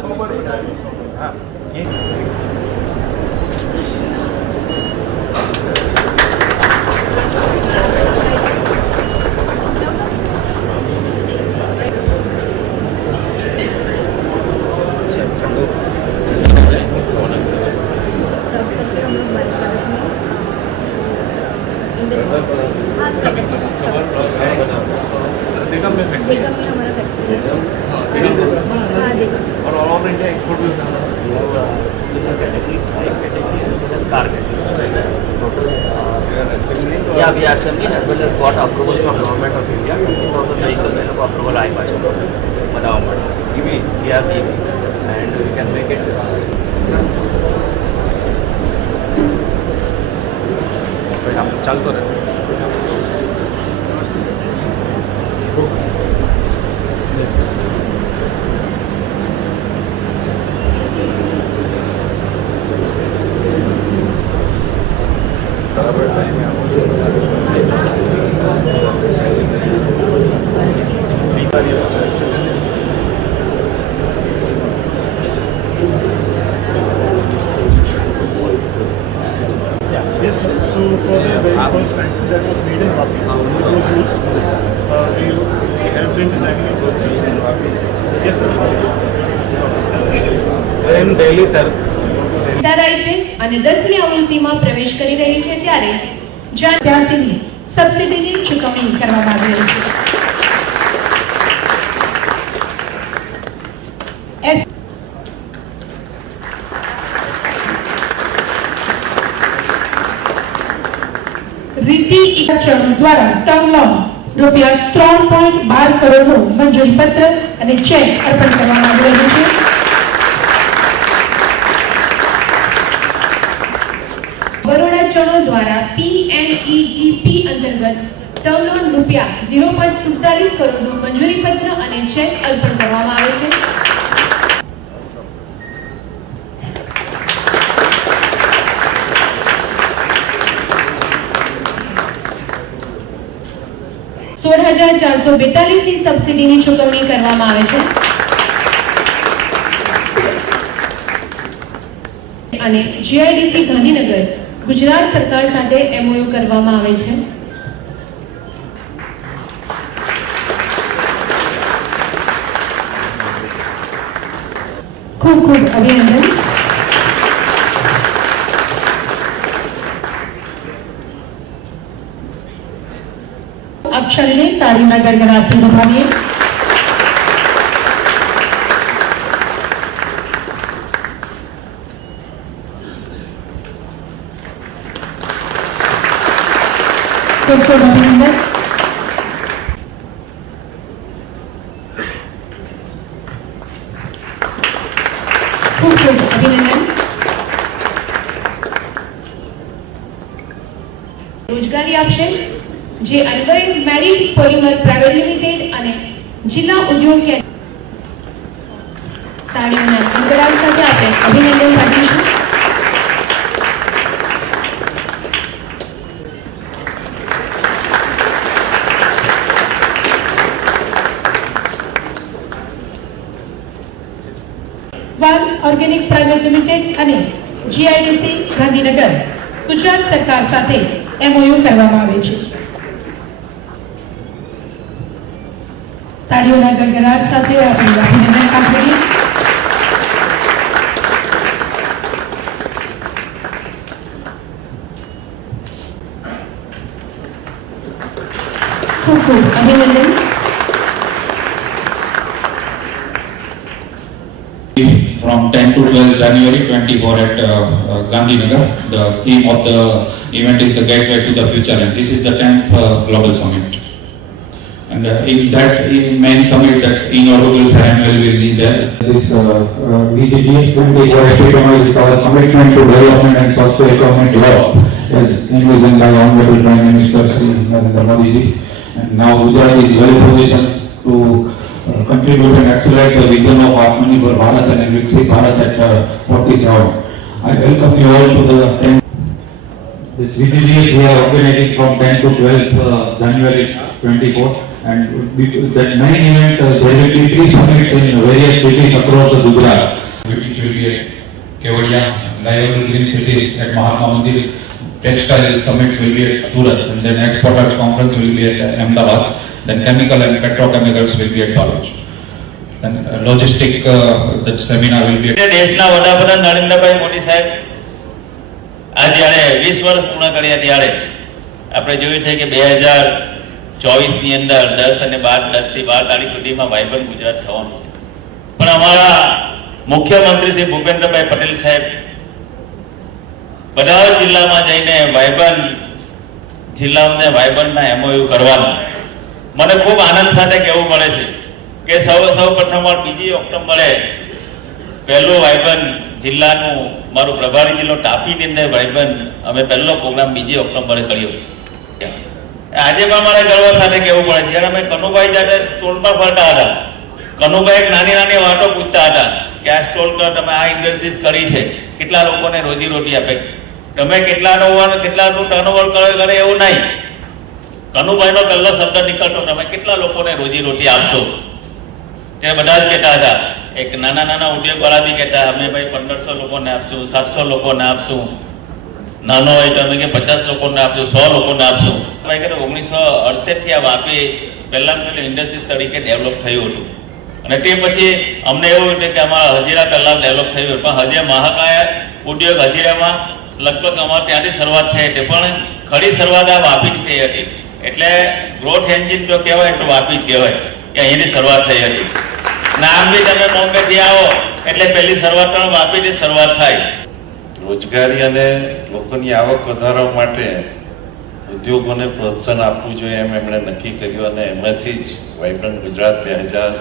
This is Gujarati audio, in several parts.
সবার बेगम में फैक्ट्री बेगम में हमारा फैक्ट्री है और ऑल ओवर इंडिया एक्सपोर्ट भी होता है Yeah, we are assembling as well as got approval from Government of India. 20,000 vehicles kind of approval I got from Madhavamad. EV? Yeah, EV. And we can make it. हम चल तो रहे हैं in સર sir છે અને દસમી આવૃત્તિમાં પ્રવેશ કરી રહી છે ત્યારે જ્યાં સબસિડીની ચૂકવણી કરવામાં આવી રહી છે. રીતિ ઇકચરણ દ્વારા ટર્મ લોન રૂપિયા ત્રણ પોઈન્ટ બાર કરોડનું મંજૂરી પત્ર અને ચેક અર્પણ કરવામાં આવી રહ્યું છે. બરોડા દ્વારા પીએનઈજીપી અંતર્ગત ટર્મ રૂપિયા 0.47 કરોડનું મંજૂરી પત્ર અને ચેક અર્પણ કરવામાં આવે છે. સોળ હજાર ચારસો બેતાલીસની સબસિડીની ચૂકવણી કરવામાં આવે છે. અને જીઆઈડીસી ગાંધીનગર ગુજરાત સરકાર સાથે એમઓયુ કરવામાં આવે છે. ખૂબ ખૂબ અભિનંદન. અક્ષરને તાળીના ગડગડાટથી વધાવીએ ખૂબ અભિનંદન રોજગારી આપશે, જે Anvay merit polymer private limited અને જિલ્લા ઉદ્યોગ તાળીઓના અંતરાલ સાથે આપણે અભિનંદન પાઠવીશું. વાલ ઓર્ગેનિક પ્રાઇવેટ લિમિટેડ અને જીઆઈડીસી ગાંધીનગર. ગુજરાત સરકાર સાથે એમઓયુ કરવામાં આવે છે. તાળીઓના ગણગણાટ સાથે આપણે અભિનંદન પાઠવીએ ખૂબ ખૂબ અભિનંદન. From 10 to 12 January 24 at uh, uh, Gandhinagar. The theme of the event is the Gateway to the Future and this is the 10th uh, Global Summit. And uh, in that in main summit that Honorable Samuel will be there. This uh, uh, VGGS 20 epitomizes our commitment to development and socio-economic law as envisioned by Honorable Prime Minister Sri Narendra Modi ji. And now Gujarat is well positioned to contribute and accelerate the vision of Atmanirbhar Bharat and Viksit Bharat at uh, 47. I welcome you all to the 10th This VGGS we are organizing from 10 to 12th uh, January 24 and we- that nine event uh, there will be three summits in various cities across the Gujarat. Which will be at Kevadia, Livable Green Cities at Mahatma Mandir, textile summits will be at Surat and then exporters conference will be at uh, Ahmedabad, then chemical and petrochemicals will be at Bharuch. And uh, logistic, uh, that seminar will be દેશના વડાપ્રધાન નરેન્દ્રભાઈ મોદી સાહેબ આ જ્યારે વીસ વર્ષ પૂર્ણ કર્યા ત્યારે આપણે જોયું છે કે બે હજાર ચોવીસની અંદર દસ અને બાર દસથી બાર તારીખ સુધીમાં વાઇબ્રન્ટ ગુજરાત થવાનું છે પણ અમારા મુખ્યમંત્રી શ્રી ભૂપેન્દ્રભાઈ પટેલ સાહેબ બધા જિલ્લામાં જઈને ભાઈબંધ જિલ્લાને ભાઈબંધના એમઓયુ કરવાનું. મને ખૂબ આનંદ સાથે કહેવું મળે છે કે સૌ સૌ પ્રથમ બીજી ઓક્ટોબરે પહેલું ભાઈબંધ જિલ્લાનું મારું પ્રભારી જિલ્લો તાપી અંદર ભાઈબંધ અમે પહેલો પ્રોગ્રામ બીજી ઓક્ટોબરે કર્યો. આજે પણ મારે ગર્વ સાથે કહેવું પડે જ્યારે અમે કનુભાઈ જાતે સ્ટોલમાં ફરતા હતા, કનુભાઈ એક નાની નાની વાતો પૂછતા હતા કે આ સ્ટોલ તમે આ ઇન્ડસ્ટ્રીઝ કરી છે, કેટલા લોકોને રોજી રોટી આપે? તમે કેટલાનો કેટલાનું ટર્નઓવર કરે એવું નહીં. કનુભાઈનો પહેલો શબ્દ નીકળતો, તમે કેટલા લોકોને રોજી રોટી આપશો? તે બધા જ કહેતા હતા, એક નાના નાના ઉદ્યોગવાળા બી કહેતા, અમે ભાઈ પંદરસો લોકોને આપશું, સાતસો લોકોને આપશું. નાનો હોય તો અમે કે પચાસ લોકોને આપશું, સો લોકોને આપશું. ભાઈ કે ઓગણીસો અડસઠથી આ વાપી પહેલાં પહેલું ઇન્ડસ્ટ્રીઝ તરીકે ડેવલપ થયું હતું. અને તે પછી અમને એવું હતું કે અમારા હજીરા પહેલાં ડેવલપ થયું, પણ હજી મહાકાય ઉદ્યોગ હજીરામાં લગભગ અમારે ત્યાંથી શરૂઆત થઈ હતી, પણ ખરી શરૂઆત આ વાપીથી થઈ હતી. એટલે ગ્રોથ એન્જિન જો કહેવાય તો વાપી જ કહેવાય કે અહીંની શરૂઆત થઈ હતી. નામ બી તમે બોમ્બેથી આવો, એટલે પહેલી શરૂઆત પણ વાપીની શરૂઆત થાય. રોજગારી અને લોકોની આવક વધારવા માટે ઉદ્યોગોને પ્રોત્સાહન આપવું જોઈએ એમ એમણે નક્કી કર્યું અને એમાંથી જ વાઇબ્રન્ટ ગુજરાત બે હજાર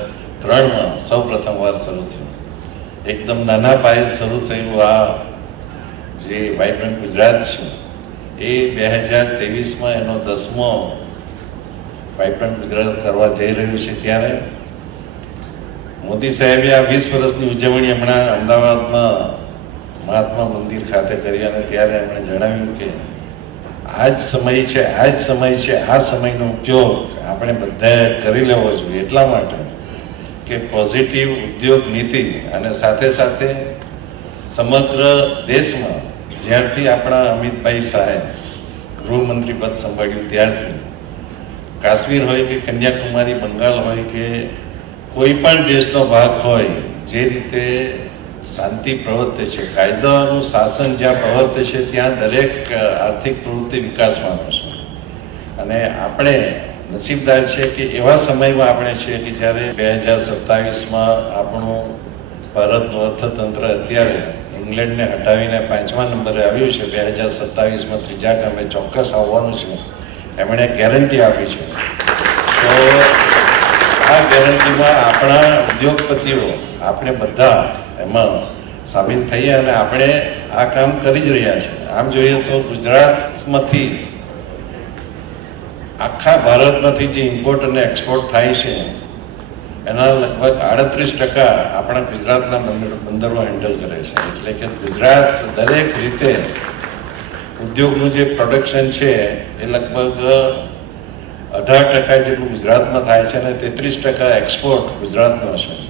ત્રણમાં સૌ પ્રથમવાર શરૂ થયું. એકદમ નાના પાયે શરૂ થયું આ જે વાઇબ્રન્ટ ગુજરાત છે, એ બે હજાર ત્રેવીસમાં એનો દસમો વાઇબ્રન્ટ ગુજરાત કરવા જઈ રહ્યું છે ત્યારે મોદી સાહેબે આ વીસ વર્ષની ઉજવણી હમણાં અમદાવાદમાં મહાત્મા મંદિર ખાતે કરી અને ત્યારે એમણે જણાવ્યું કે આ જ સમય છે, આ જ સમય છે, આ સમયનો ઉપયોગ આપણે બધાએ કરી લેવો જોઈએ એટલા માટે કે પોઝિટિવ ઉદ્યોગ નીતિ અને સાથે સાથે સમગ્ર દેશમાં જ્યારથી આપણા અમિતભાઈ સાહેબ ગૃહમંત્રી પદ સંભાળ્યું ત્યારથી, કાશ્મીર હોય કે કન્યાકુમારી, બંગાળ હોય કે કોઈ પણ દેશનો ભાગ હોય, જે રીતે શાંતિ પ્રવર્તે છે, કાયદાનું શાસન જ્યાં પ્રવર્તે છે, ત્યાં દરેક આર્થિક પ્રવૃત્તિ વિકાસ પામે છે. અને આપણે નસીબદાર છે કે એવા સમયમાં આપણે છે કે જ્યારે બે હજાર સત્તાવીસમાં આપણું ભારતનું અર્થતંત્ર અત્યારે ઇંગ્લેન્ડને હટાવીને પાંચમા નંબરે આવ્યું છે, બે હજાર સત્તાવીસમાં ત્રીજા ક્રમે ચોક્કસ આવવાનું છે. એમણે ગેરંટી આપી છે. તો આ ગેરંટીમાં આપણા ઉદ્યોગપતિઓ, આપણે બધા એમાં સામેલ થઈએ અને આપણે આ કામ કરી જ રહ્યા છીએ. આમ જોઈએ તો ગુજરાતમાંથી, આખા ભારતમાંથી જે ઇમ્પોર્ટ અને એક્સપોર્ટ થાય છે એના લગભગ આડત્રીસ ટકા આપણા ગુજરાતના બંદર હેન્ડલ કરે છે. એટલે કે ગુજરાત દરેક રીતે ઉદ્યોગનું જે પ્રોડક્શન છે એ લગભગ અઢાર ટકા જેટલું ગુજરાતમાં થાય છે અને તેત્રીસ ટકા એક્સપોર્ટ ગુજરાતનો છે